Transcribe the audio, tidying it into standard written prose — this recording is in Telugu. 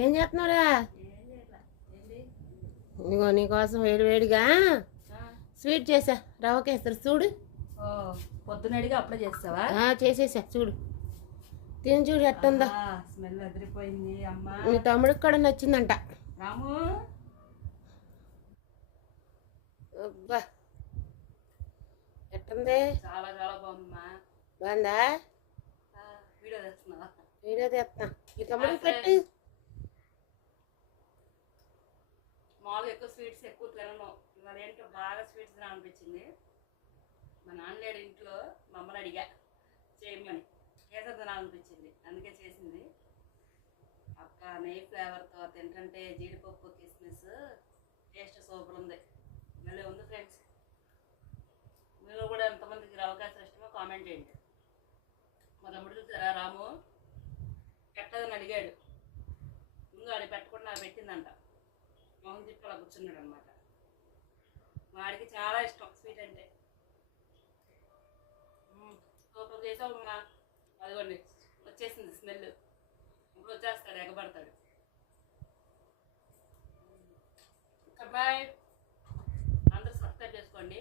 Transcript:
ఏం చేస్తున్నావురా? ఇదిగో నీకోసం వేడివేడిగా స్వీట్ చేసా, రవ్వ కేసరి చూడు. పొద్దునడిగా అప్పుడే చేస్తావా? చేసేసా చూడు, తిని చూడు ఎట్టుందా. స్మెల్ అదిరిపోయింది అమ్మా. మీ తమ్ముడికి కూడా నచ్చిందంట. రాము అబ్బా ఎట్టుంది? చాలా చాలా బాగుందమ్మా. బాగుందా? వీడియో తెస్తున్నావా? వీడియో తెస్తా. మీ తమ్ముడికి పెట్టి. మామూలుగా ఎక్కువ స్వీట్స్ ఎక్కువ తినను, ఇవాళ ఏంటో బాగా స్వీట్స్ తినాలనిపించింది. మా నాన్నలేడు ఇంట్లో, మా అమ్మని అడిగా చేయమని. కేసరి తినాలనిపించింది, అందుకే చేసింది. అక్క నెయ్యి ఫ్లేవర్తో తింటుంటే జీడిపప్పు కిస్మిస్ టేస్ట్ సూపర్ ఉంది, మళ్ళీ ఉంది ఫ్రెండ్స్. మీరు కూడా ఎంతమందికి అవకాశం ఇష్టమో కామెంట్ చేయండి. మా తమ్ముడు చూసారా, రాము పెట్టదని అడిగాడు, ముందు అది పెట్టకుండా పెట్టిందంట. మొహం తిప్పి అలా కూర్చున్నాడు అనమాట. వాడికి చాలా ఇష్టం స్వీట్ అంటే. సూపర్ చేసావమ్మా. అదిగోండి వచ్చేసింది స్మెల్, ఇప్పుడు వచ్చేస్తాడు, ఎగబడతాడు. బాయ్, అందరూ సబ్స్క్రైబ్ చేసుకోండి.